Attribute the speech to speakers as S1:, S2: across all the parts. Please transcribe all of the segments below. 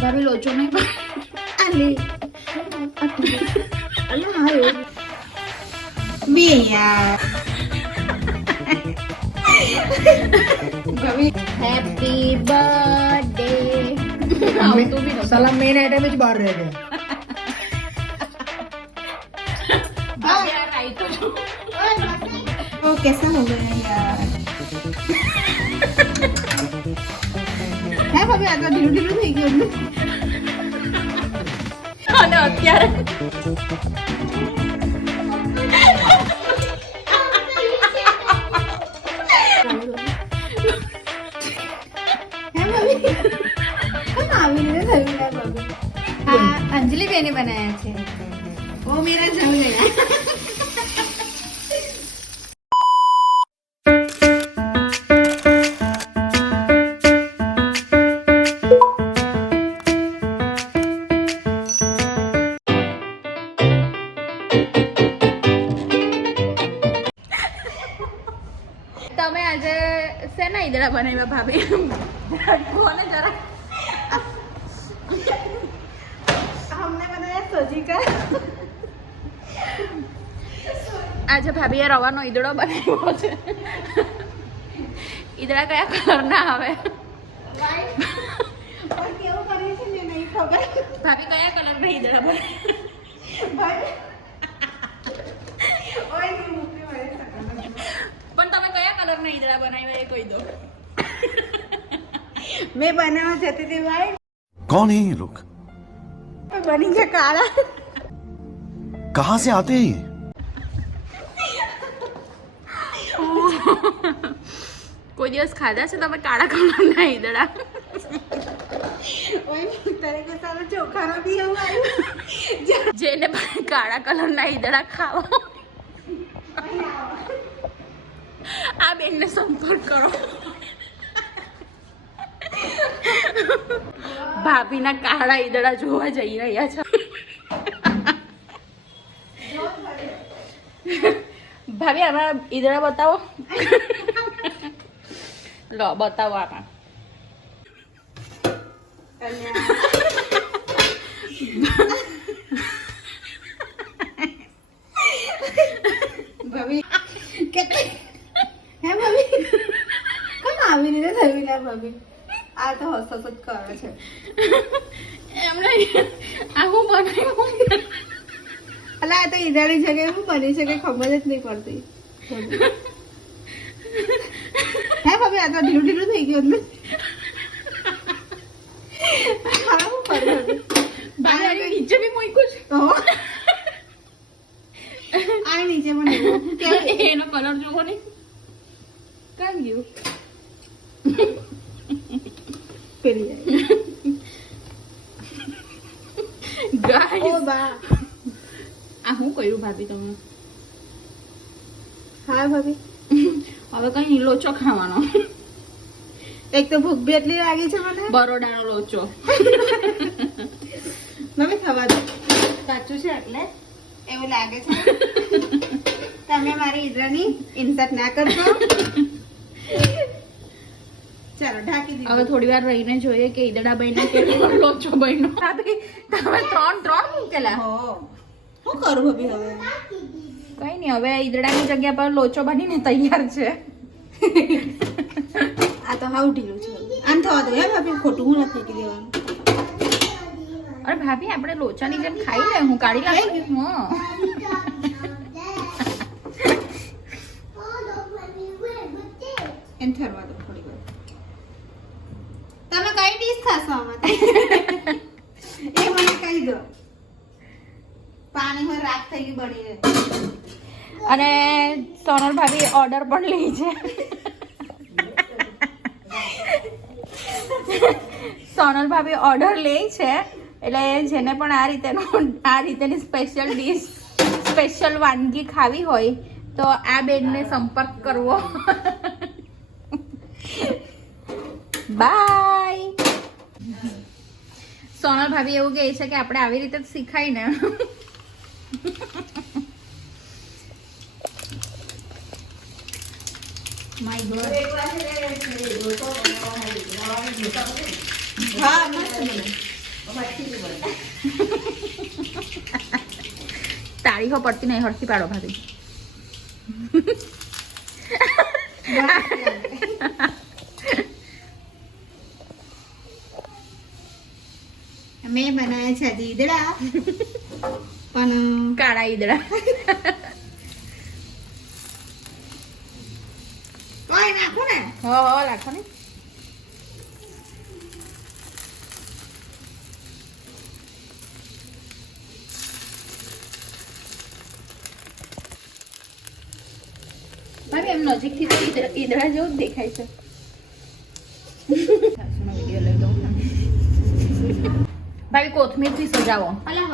S1: ભાભી લોચો નહીં
S2: આલે અલ્યા હા એવું બે યાર ભાભી
S1: હેપી બર્થડે આવતું બી નહોતું.
S3: साला मेन आइटम જ બહાર રહે ગયા
S1: ભાભી આ રાયતું જો.
S2: ओ कैसा हो गया यार હે ભાભી આ તો ઢીલું ઢીલું થઈ ગયું
S1: અને અત્યારે
S2: અંજલિ બેને બનાયા છે. ઓ મેરા જમ
S1: લોજિકલ આજે ભાભીએ રવાનો ઈદડો બનાવ્યો છે. ઈદડા કયા
S2: કલર ના આવે
S1: ભાભી કયા કલરના ઈદડા
S2: બનાવે
S1: પણ તમે કયા કલરના ઈદડા બનાવ્યા એ કહી દો.
S2: મેં બનાવવા જતી હતી ભાઈ.
S4: કોણ હે લોક? लोग
S2: બની છે કાળા
S4: कहां से आते हैं ये
S1: કોઈ દિવસ ખાધા છે તમે કાળા કલરના ઈદડા
S2: ઓય તારે કે સારો ચોખાનો બી એવું આવ્યું
S1: જેને પણ કાળા કલરના ઈદડા ખાવા આ બેનને સંપર્ક કરો ભાભીના કાળા ઈદડા જોવા જઈ રહ્યા છે. ભાભી આમાં ઈદડા બતાવો. લો બતાવો આમાં
S2: ભાભી કેટલી હે ભાભી કેમ આવી રીતે થયું ને ભાભી આ તો હસ હસ જ કરે છે.
S1: એમને આ હું બનાવ્યું
S2: અલા આ તો ઈદાળી છે કે શું બની છે કે ખબર જ નહીં પડતી. હે ભાભી આ તો ઢીલું ઢીલું થઈ ગયું એટલે. હા? ભાભી
S1: નીચે બી મૂક્યું છે.
S2: આ નીચે મને
S1: એનો કલર જોવો ને કામ ગયું?
S2: પેલી.
S1: ગાઈસ આ હું કર્યું ભાભી તમે
S2: હા ભાભી.
S1: હવે કઈ લોચો ખાવાનો.
S2: એક તો ભૂખ બી એટલી લાગી છે મને.
S1: બરોડાનો લોચો.
S2: મમ્મી ખાવા દો. કાચું છે એટલે? એવું લાગે છે? તમે મારી ઈદરાની ઇન્સર્ટ ના કરશો? ચાલો ઢાંકી દીધું.
S1: હવે થોડી વાર રહીને જોઈએ કે ઈદડા બન્યા કે લોચો બન્યો. ભાભી તમે ત્રણ ત્રણ મૂકેલા.
S2: હો. શું કરું હવે? હવે
S1: કઈ નહીં હવે ઈદડાની જગ્યા પર લોચો બનીને તૈયાર છે.
S2: આ તો હાવ ઢીલું છે. આમ થવા દો હે ભાભી ખોટું હું નથી ફેંકી દેવાનું
S1: અરે ભાભી આપણે લોચાની જેમ ખાઈ લે હું કાઢી લાવી હા.
S2: એમ ઠરવા દો થોડી ડીશ ખાશો આમાં. એ મને કહી દો. પાણી હોય રાત થઈ ગઈ બની
S1: અને સોનલ ભાભી ઓર્ડર પણ લે છે. સોનલ ભાભી ઓર્ડર લે છે, એટલે જેને પણ આ રીતેનો, આ રીતેની સ્પેશિયલ ડીશ સ્પેશિયલ વાનગી ખાવી હોય, તો આ બેનને સંપર્ક કરવો. બાય સોનલ ભાભી એવું કહે છે કે આપણે આવી રીતે શીખાય ને. તારીખો પડતી નહીં હરખી પાડો ભાભી.
S2: મેં બનાવ્યા છે આજે ઈદડા. પણ
S1: કાળા ઈદડા.
S2: કોઈ નાખો ને?
S1: હો હો રાખો ને. એમ નજીકથી તો ઈદડા જેવું જ દેખાય છે સાસુનો વીડિયો લઈ લઉં ભાભી કોથમીરથી સજાવો.
S2: ભાઈ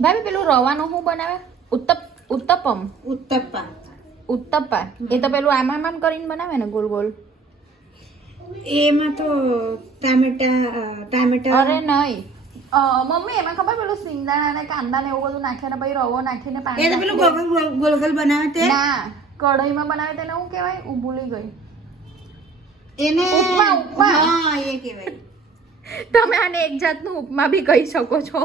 S2: ભાભી
S1: પેલું રવાનું શું બનાવે? ઉત્તપ ઉત્તપમ?
S2: ઉત્તપ્પા.
S1: ઉત્તપા એ તો પેલું આમ આમ કરીને બનાવે ને ગોલ ગોલ?
S2: એમાં તો ટામેટા ટામેટા.
S1: અરે નહીં. મમ્મી એમાં ખબર પેલું સિંગદાણા ને કાંદા ને એવું બધું નાખીને પછી રવો નાખીને
S2: એ
S1: પાણી
S2: તો પેલું
S1: ગોગલ
S2: ગોળ બનાવે તે
S1: ના કઢાઈમાં બનાવે તેને શું કહેવાય હું ભૂલી ગઈ
S2: એને
S1: ઉપમા, ઉપમા.
S2: હા એ કહેવાય
S1: તમે આને એક જાતનું ઉપમા બી કહી શકો છો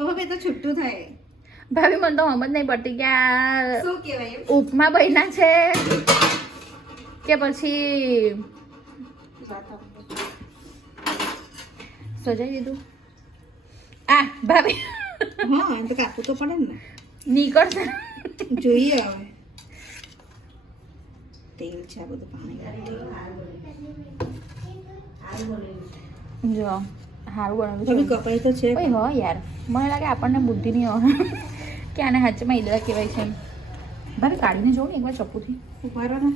S2: હવે તો છૂટું થાય
S1: ભાભી મને તો સમજ નહીં પડતી કે આ
S2: શું કહેવાય
S1: ઉપમા બન્યા છે કે પછી સજાઈ દીધું આ ભાભી.
S2: હા એમ તો કાપવું તો પડે ને.
S1: નીકળશે.
S2: જોઈએ હવે. તેલ છે આ બધું પાણી
S1: જો સારું બનાવ્યું છે.
S2: કપાઈ તો છે.
S1: હો યાર. મને લાગે આપણને બુદ્ધિ નહીં હોય કે આને હાચમાં ઈદડા કહેવાય છે એમ. કાઢીને જોઉં ને એકવાર ચપ્પુથી.
S2: ઊભા રહો ને.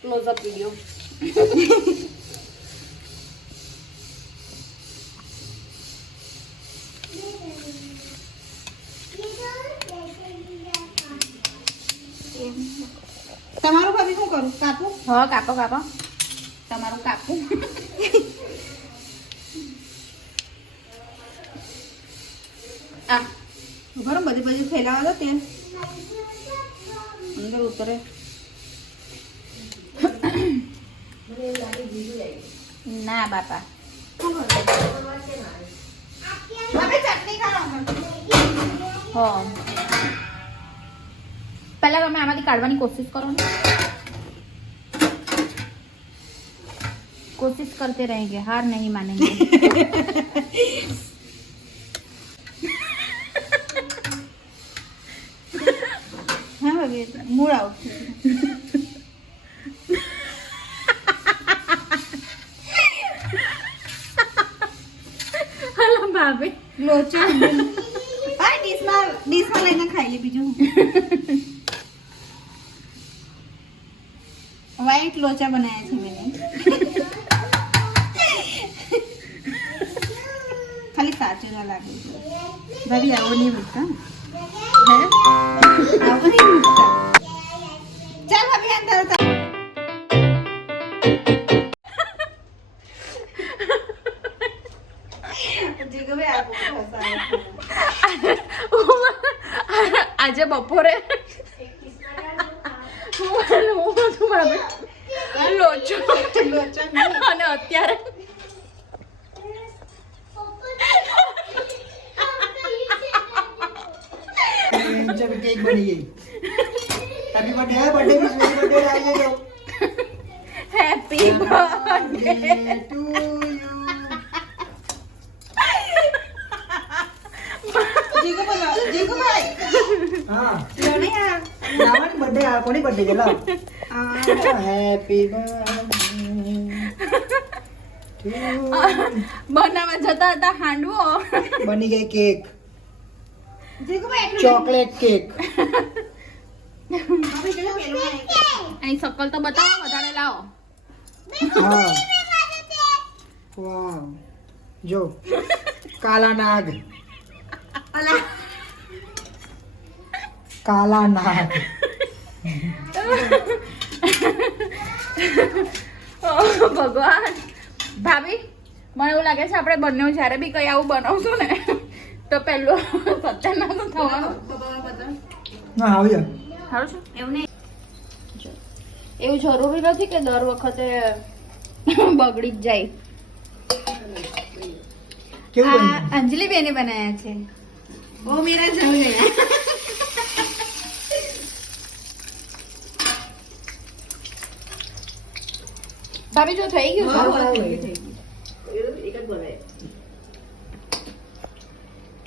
S1: ક્લોઝઅપ વીડિયો હા કાપો કાપો. તમારું કાપવું આ
S2: રહો બધી બાજુ ફેલાવા દો તેલ. અંદર ઉતરે.
S1: ના બાપા.
S2: ખાવા
S1: તમે આમાંથી કાઢવાની કોશિશ કરો ને. कोशिश करते रहेंगे हार नहीं मानेंगे।
S2: हाँ भाभी ના લાગે. ભાભી આવો નહીં મૂકતા.
S1: આજે બપોરે હું હું બધું લોચો.
S2: લોચો
S1: અને અત્યારે
S3: जब केक बनी गई हैप्पी बर्थडे है बर्थडे में स्वीट बर्थडे आइए जाओ
S1: happy birthday
S3: Birthday to you
S2: Jigubhai Jigubhai
S3: हाँ
S2: લો ને યાર
S3: नामन बर्थडे आ कोनी बर्थडे के ला
S2: આ
S3: हैप्पी बर्थडे टू
S1: બનાવવા જતા હતા હાંડવો
S3: बनी गई केक
S2: ચોકલેટ કેક.
S1: અહીં સકલ તો બતાવો વધારે લાવો.
S3: જો.
S2: કાલા
S3: નાગ. કાલા
S1: નાગ. ભગવાન. ભાભી મને એવું લાગે છે આપણે બંને જ્યારે બી કઈ આવું બનાવશું ને તો પેલું સત્યાનાશ થવાનો.
S3: ના આવી જાય
S1: સારું છે? એવું નહીં. એવું જરૂરી નથી કે દર વખતે બગડી જ જાય.
S2: આ અંજલિ બેને બનાવ્યા છે. ઓ મેરા જવ ગયા
S1: ભાભી જો થઈ ગયું.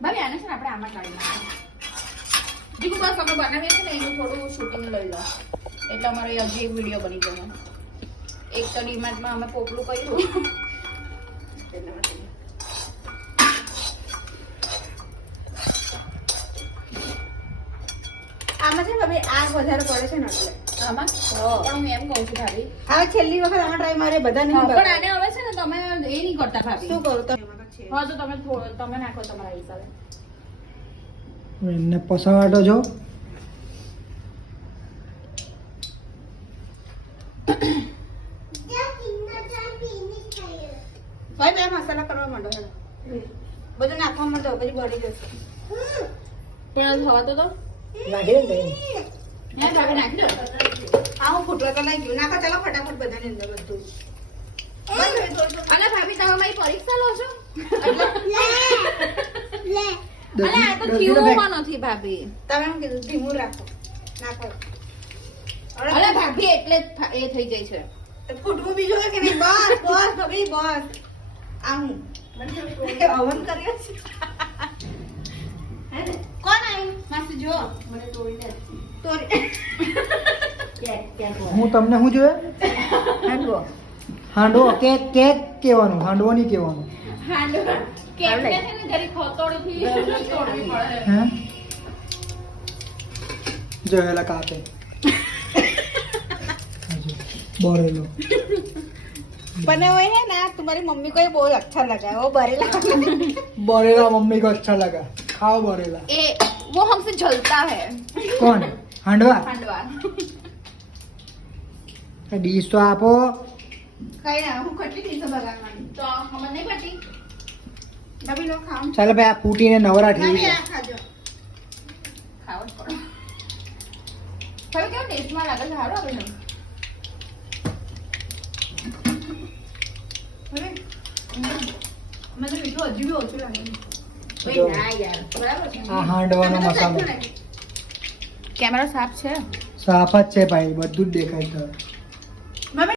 S1: ભાઈ આને છે ને આપણે આમાં કાઢી નાખીએ જીગુ બસ બનાવીએ છીએ ને એનું થોડું શૂટિંગ લઈ લો એટલે અમારો હજી વીડિયો બની ગયો એક તો ડીમાર્ટમાં અમે પોપલું કર્યું
S2: આમાં છે હવે આગ વધારે પડે છે ને એટલે.
S1: આમાં? પણ હું. એમ કહું છું ભાભી.
S2: હવે છેલ્લી વખત આમાં ટ્રાય મારે બધા નહીં
S1: પણ આને હવે છે ને તમે એ નહીં કરતા ભાભી.
S2: શું કરું તમે?
S1: હા તો તમે થોડો તમે નાખો તમારા હિસાબે.
S3: એમને પસાવાટો જો
S2: ભાઈ બે મસાલા કરવા માંડો બધું નાખવા માંડો પછી બળી જશે.
S1: પણ થવા તો
S3: દે. ને
S1: ભાભી નાખી દો.
S2: આ હું ફૂટવા તો લઈ ગયું નાખો ચાલો ફટાફટ બધાની અંદર બધું.
S1: ભાભી તમે મારી પરીક્ષા લો છો?
S3: દસ
S1: અલે આ તો
S3: દસ
S1: નથી ભાભી.
S2: તમે એમ કીધું ધીમું રાખો. નાખો.
S1: અલે ભાભી એટલે જ એ થઈ જાય છે.
S2: ફૂટવું બીજું કે નહીં? બસ બસ ભાભી બસ. હવન કર્યો છે. કોણ આવ્યું મસ્ત જો મને તોડી દે
S3: હું તમને શું જોયે
S2: હાંડવો
S3: હાંડવો કેક કેક કહેવાનું હાંડવો નહીં કહેવાનું
S1: હાંડવા કેકને છે ને જરીક હથોડીથી તોડવી પડે
S3: હે જોયેલા કાપે બોરેલો
S2: बने हुए हैं ना तुम्हारी मम्मी को ये बहुत अच्छा लगा है वो बरेला
S3: बोरेला मम्मी को अच्छा लगा खाओ बोरेला
S1: એ वो हमसे जलता है
S3: કોણ હાંડવા
S1: હાંડવા
S3: ડીશ તો આપો.
S2: કઈ ના હું કેટલી ડીશ બગાડવાની
S1: તો હમણાં નહીં પટી
S2: ડબી લો ખાવ
S3: ચાલો ભાઈ આ ફૂટીને નવરા
S2: થઈ ગયા. ખાજો.
S1: ખાવ પડો. હવે કેવો ટેસ્ટમાં લાગે છે? સારું
S2: આપણે મને મીઠું હજી બી ઓછું
S3: લાગે
S2: ના યાર બરાબર છે.
S3: આ હાંડવાનો મસાલો.
S1: કેમેરો સાફ છે?
S3: સાફ જ છે ભાઈ બધું જ દેખાય છે.